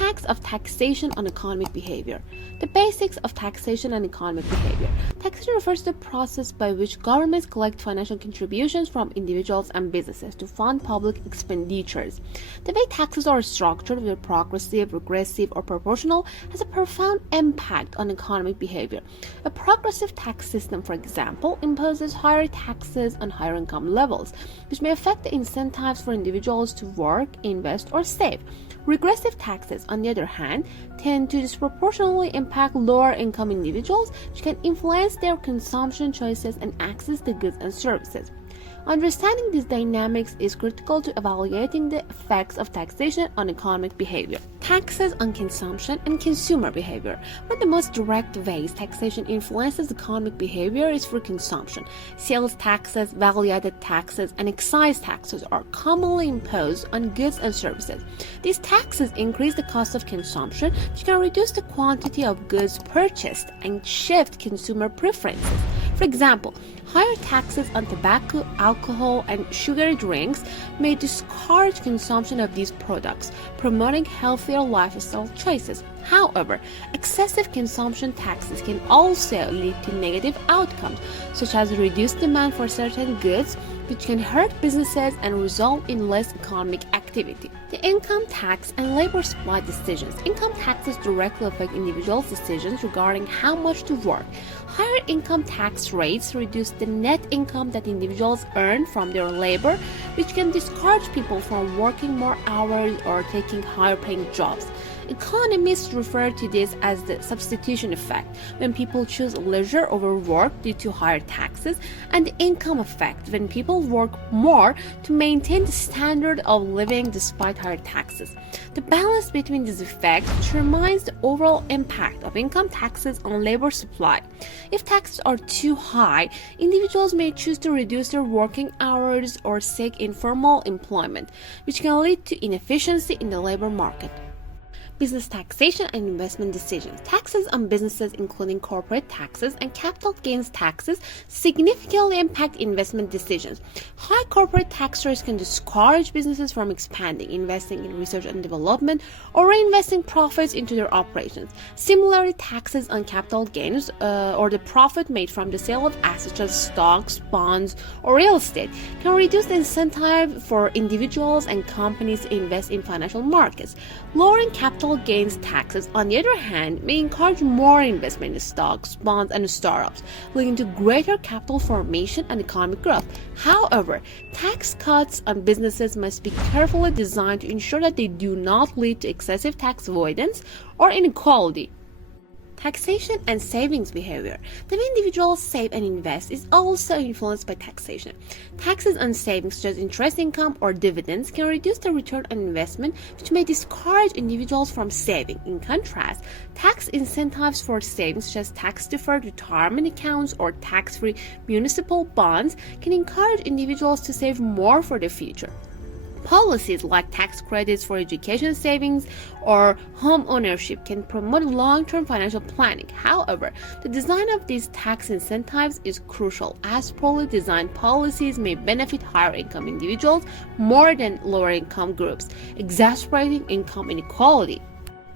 Impacts of taxation on economic behavior. The basics of taxation and economic behavior. Taxation refers to the process by which governments collect financial contributions from individuals and businesses to fund public expenditures. The way taxes are structured, whether progressive, regressive, or proportional, has a profound impact on economic behavior. A progressive tax system, for example, imposes higher taxes on higher income levels, which may affect the incentives for individuals to work, invest, or save. Regressive taxes, on the other hand, tend to disproportionately impact lower income individuals, which can influence their consumption choices and access to goods and services. Understanding these dynamics is critical to evaluating the effects of taxation on economic behavior. Taxes on consumption and consumer behavior. One of the most direct ways taxation influences economic behavior is through consumption. Sales taxes, value-added taxes, and excise taxes are commonly imposed on goods and services. These taxes increase the cost of consumption, which can reduce the quantity of goods purchased and shift consumer preferences. For example, higher taxes on tobacco, alcohol, and sugary drinks may discourage consumption of these products, promoting healthier lifestyle choices. However, excessive consumption taxes can also lead to negative outcomes, such as reduced demand for certain goods, which can hurt businesses and result in less economic activity. The income tax and labor supply decisions. Income taxes directly affect individuals' decisions regarding how much to work. Higher income tax rates reduce the net income that individuals earn from their labor, which can discourage people from working more hours or taking higher paying jobs. Economists refer to this as the substitution effect, when people choose leisure over work due to higher taxes, and the income effect, when people work more to maintain the standard of living despite higher taxes. The balance between these effects determines the overall impact of income taxes on labor supply. If taxes are too high, individuals may choose to reduce their working hours or seek informal employment, which can lead to inefficiency in the labor market. Business taxation and investment decisions. Taxes on businesses, including corporate taxes and capital gains taxes, significantly impact investment decisions. High corporate tax rates can discourage businesses from expanding, investing in research and development, or reinvesting profits into their operations. Similarly, taxes on capital gains or the profit made from the sale of assets such as stocks, bonds, or real estate can reduce the incentive for individuals and companies to invest in financial markets. Lowering capital gains taxes, on the other hand, may encourage more investment in stocks, bonds, and startups, leading to greater capital formation and economic growth. However, tax cuts on businesses must be carefully designed to ensure that they do not lead to excessive tax avoidance or inequality. Taxation and savings behavior. The way individuals save and invest is also influenced by taxation. Taxes on savings such as interest income or dividends can reduce the return on investment, which may discourage individuals from saving. In contrast, tax incentives for savings such as tax-deferred retirement accounts or tax-free municipal bonds can encourage individuals to save more for the future. Policies like tax credits for education savings or home ownership can promote long-term financial planning. However, the design of these tax incentives is crucial, as poorly designed policies may benefit higher-income individuals more than lower-income groups, exacerbating income inequality.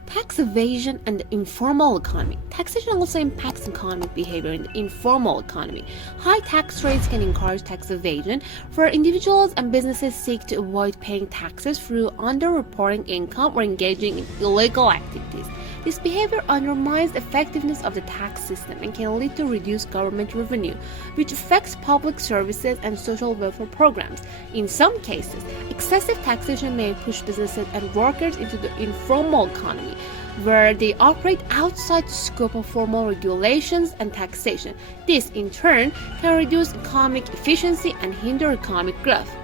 Tax evasion and the informal economy. Taxation also impacts economic behavior in the informal economy. High tax rates can encourage tax evasion, where individuals and businesses seek to avoid paying taxes through underreporting income or engaging in illegal activities. This behavior undermines the effectiveness of the tax system and can lead to reduced government revenue, which affects public services and social welfare programs. In some cases, excessive taxation may push businesses and workers into the informal economy, where they operate outside the scope of formal regulations and taxation. This, in turn, can reduce economic efficiency and hinder economic growth.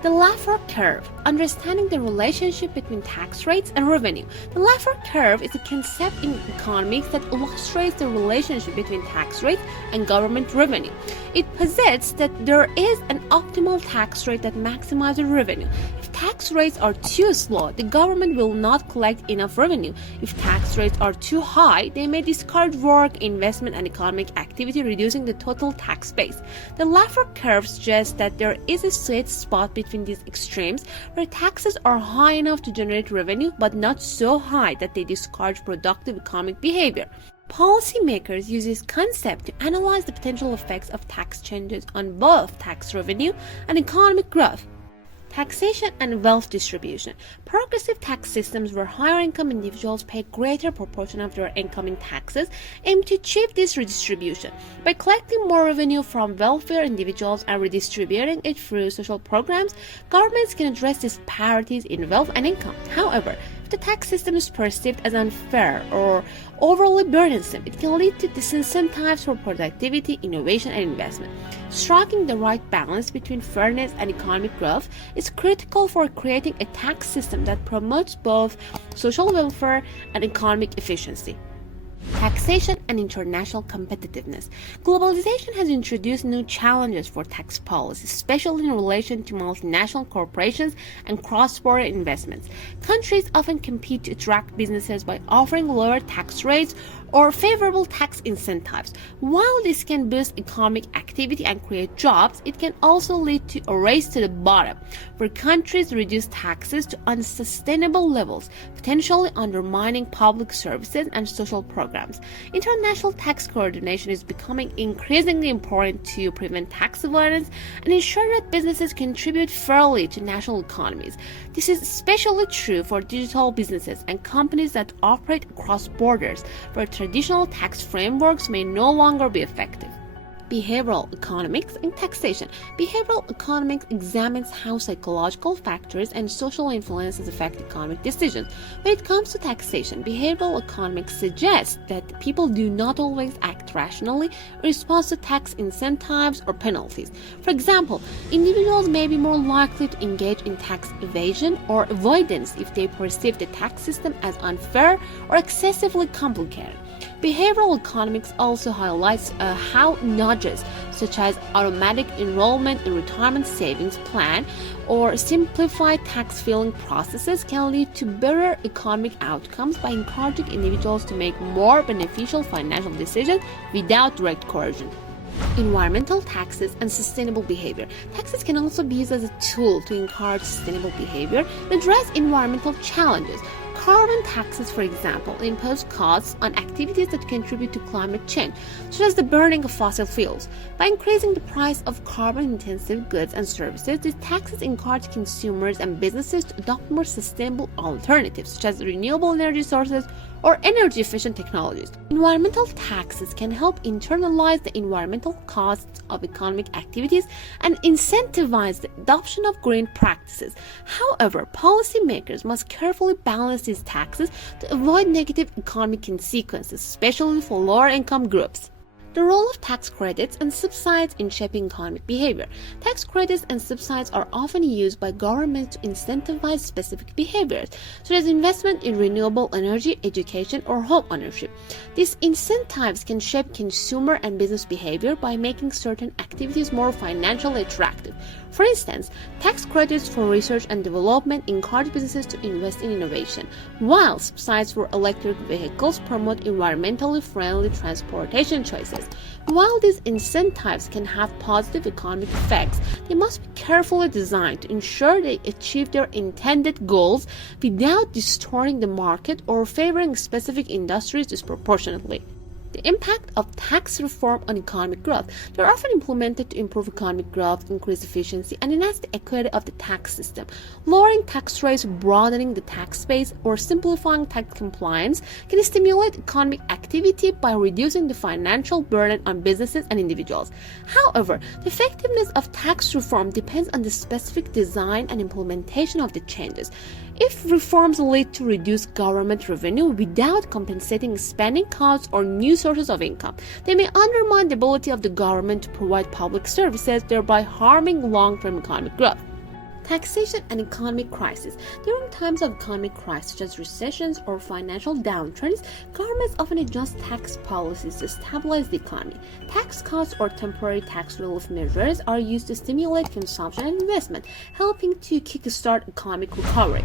The Laffer Curve, understanding the relationship between tax rates and revenue. The Laffer Curve is a concept in economics that illustrates the relationship between tax rates and government revenue. It posits that there is an optimal tax rate that maximizes revenue. If tax rates are too slow, the government will not collect enough revenue. If tax rates are too high, they may discourage work, investment, and economic activity, reducing the total tax base. The Laffer Curve suggests that there is a sweet spot between these extremes, where taxes are high enough to generate revenue, but not so high that they discourage productive economic behavior. Policymakers use this concept to analyze the potential effects of tax changes on both tax revenue and economic growth. Taxation and wealth distribution. Progressive tax systems where higher income individuals pay a greater proportion of their income in taxes aim to achieve this redistribution. By collecting more revenue from wealthier individuals and redistributing it through social programs, governments can address disparities in wealth and income. However, if the tax system is perceived as unfair or overly burdensome, it can lead to disincentives for productivity, innovation, and investment. Striking the right balance between fairness and economic growth is critical for creating a tax system that promotes both social welfare and economic efficiency. Taxation and international competitiveness. Globalization has introduced new challenges for tax policy, especially in relation to multinational corporations and cross-border investments. Countries often compete to attract businesses by offering lower tax rates or favorable tax incentives. While this can boost economic activity and create jobs, it can also lead to a race to the bottom, where countries reduce taxes to unsustainable levels, potentially undermining public services and social programs. International tax coordination is becoming increasingly important to prevent tax avoidance and ensure that businesses contribute fairly to national economies. This is especially true for digital businesses and companies that operate across borders, where traditional tax frameworks may no longer be effective. Behavioral economics and taxation. Behavioral economics examines how psychological factors and social influences affect economic decisions. When it comes to taxation, behavioral economics suggests that people do not always act rationally in response to tax incentives or penalties. For example, individuals may be more likely to engage in tax evasion or avoidance if they perceive the tax system as unfair or excessively complicated. Behavioral economics also highlights how nudges such as automatic enrollment in retirement savings plan or simplified tax filing processes can lead to better economic outcomes by encouraging individuals to make more beneficial financial decisions without direct coercion. Environmental taxes and sustainable behavior. Taxes can also be used as a tool to encourage sustainable behavior and address environmental challenges. Carbon taxes, for example, impose costs on activities that contribute to climate change, such as the burning of fossil fuels. By increasing the price of carbon-intensive goods and services, these taxes encourage consumers and businesses to adopt more sustainable alternatives, such as renewable energy sources or energy-efficient technologies. Environmental taxes can help internalize the environmental costs of economic activities and incentivize the adoption of green practices. However, policymakers must carefully balance these taxes to avoid negative economic consequences, especially for lower-income groups. The role of tax credits and subsidies in shaping economic behavior. Tax credits and subsidies are often used by governments to incentivize specific behaviors, such as investment in renewable energy, education, or home ownership. These incentives can shape consumer and business behavior by making certain activities more financially attractive. For instance, tax credits for research and development encourage businesses to invest in innovation, while subsidies for electric vehicles promote environmentally friendly transportation choices. While these incentives can have positive economic effects, they must be carefully designed to ensure they achieve their intended goals without distorting the market or favoring specific industries disproportionately. The impact of tax reform on economic growth. They are often implemented to improve economic growth, increase efficiency, and enhance the equity of the tax system. Lowering tax rates, broadening the tax base, or simplifying tax compliance can stimulate economic activity by reducing the financial burden on businesses and individuals. However, the effectiveness of tax reform depends on the specific design and implementation of the changes. If reforms lead to reduced government revenue without compensating spending costs or new sources of income, they may undermine the ability of the government to provide public services, thereby harming long-term economic growth. Taxation and economic crisis. During times of economic crisis, such as recessions or financial downturns, governments often adjust tax policies to stabilize the economy. Tax cuts or temporary tax relief measures are used to stimulate consumption and investment, helping to kickstart economic recovery.